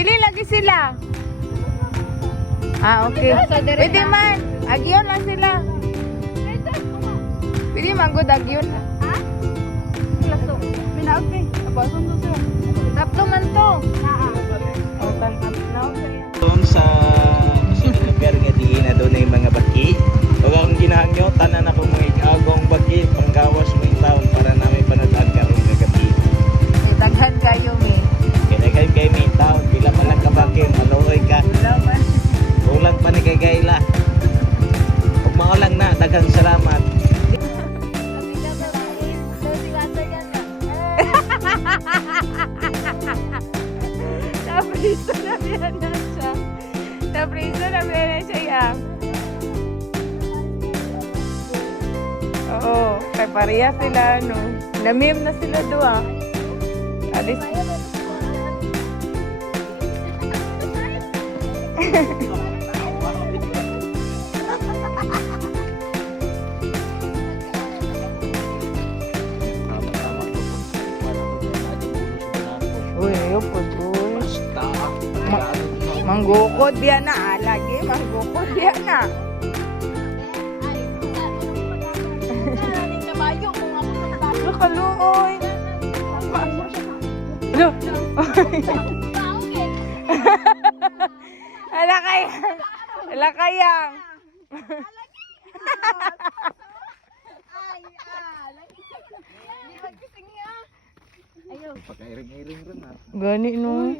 Pili lagi sila. Ah, okay. Pwede man. Agyon lang sila. Pwede man good agyon. Ha? Plato. Minaot eh. Abasong to sila. Tatlo man to. Okay. Doon sa lugar nga diin na doon na yung mga baki. Huwag akong ginahangyo, tanan ako mga agong baki, panggawas mo yung taon para namin panadaan karong gagabi. May daghan kayo, may. Kaya kayo may taon, bila man lang kabaki, maluoy ka. Ulang pa ni Gayla. Huwag mo lang na, daghang salamat. Napriso na biyan na siya. Napriso na biyan na siya, yang. Oo, kay pareha sila, ano. Namim na sila doon, ah. Alis. Uy, ayun po, uy. Manggukod biya na, lagi. Manggukod biya na. Kaluoy. Ano? Ala kayang. Ala kayang. Pagkairing-iring rin ha. Gani no.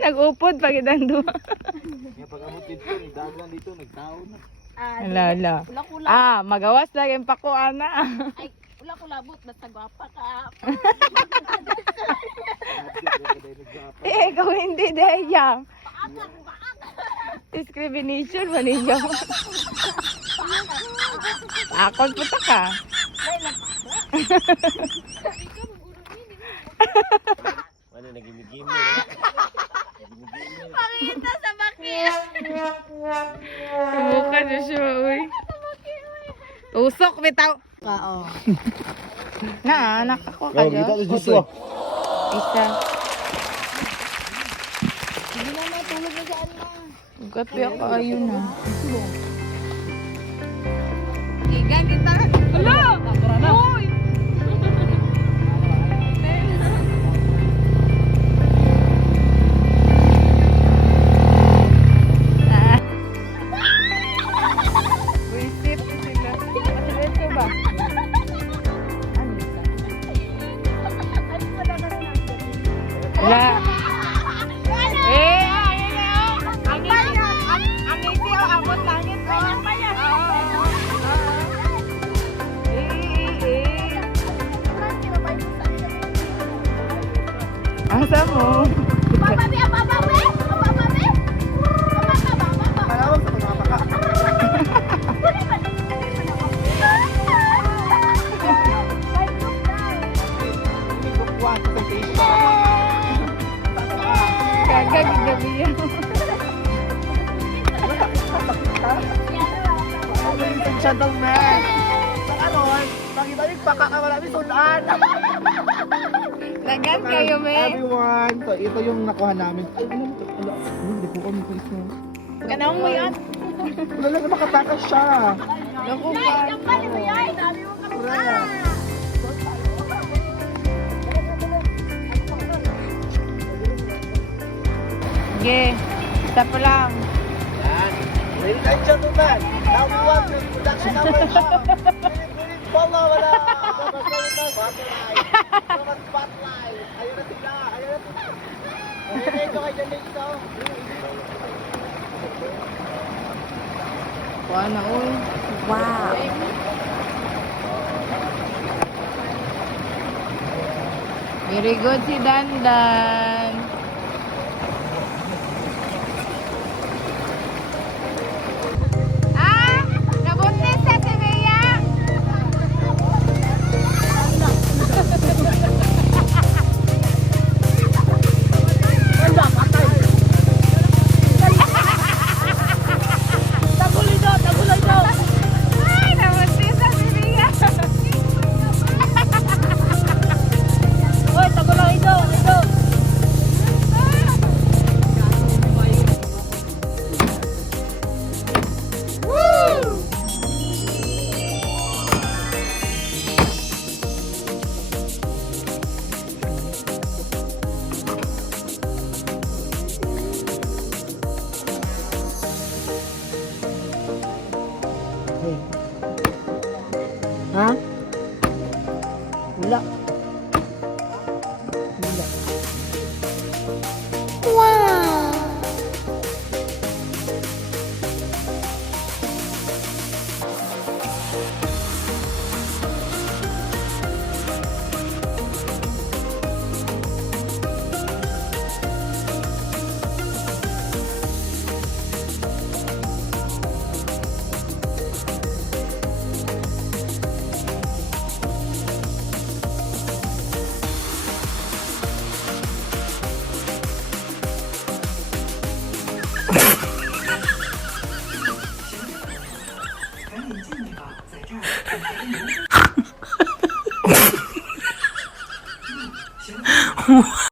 Nag-upod pag idando. Pag abot dito, nagdaglan dito, nagtao na. Alala. Ah, magawas lang yung pakuan na. Ay, wala ko labot. Basta gwapa ka. Eh, ikaw hindi dahil yan. Discrimination ba ninyo? Akon puta ka. Ano, nagimigimi. Pakita sa bakit. Subukan niyo siya, uy. Usok, bitaw. Oo. Na, anak ako ka dyan. Isa. Hindi na natulog na dyan ma. Ugat biya ka ayun na. Igan kita. Hala! Uy! Buisip sila. Masileto ba? Wala. Eh, ayun na oh. Ang ngiti oh, abot langit oh. Asa mo? Papabi, papabi. Papabi. Kagag gabi yan. Siyadong men. Ano, pag-ibalik pa kakamalami sulaan. Dagan kayo, men. Everyone, so ito yung nakuha namin. Ay, ano ito? Hindi po kami please mo. Ganang mo yan. Wala lang makatakas siya. Naku pa. Kampanya mo yan. Sabi mo ka Wala. Sige. Isa pa lang. Ladies and gentlemen, now we want the production number of Pilit Polo. Wala. Spotlight. Ayun na sila. Ayun na sila. Ayun na ito kay Jan dito. Kuha na, uy. Wow. Very good si Dandan. Ah! Nabuntis sa si Bea! Ay, nabuntis sa si Bea! Hoy, tagulang ito. What?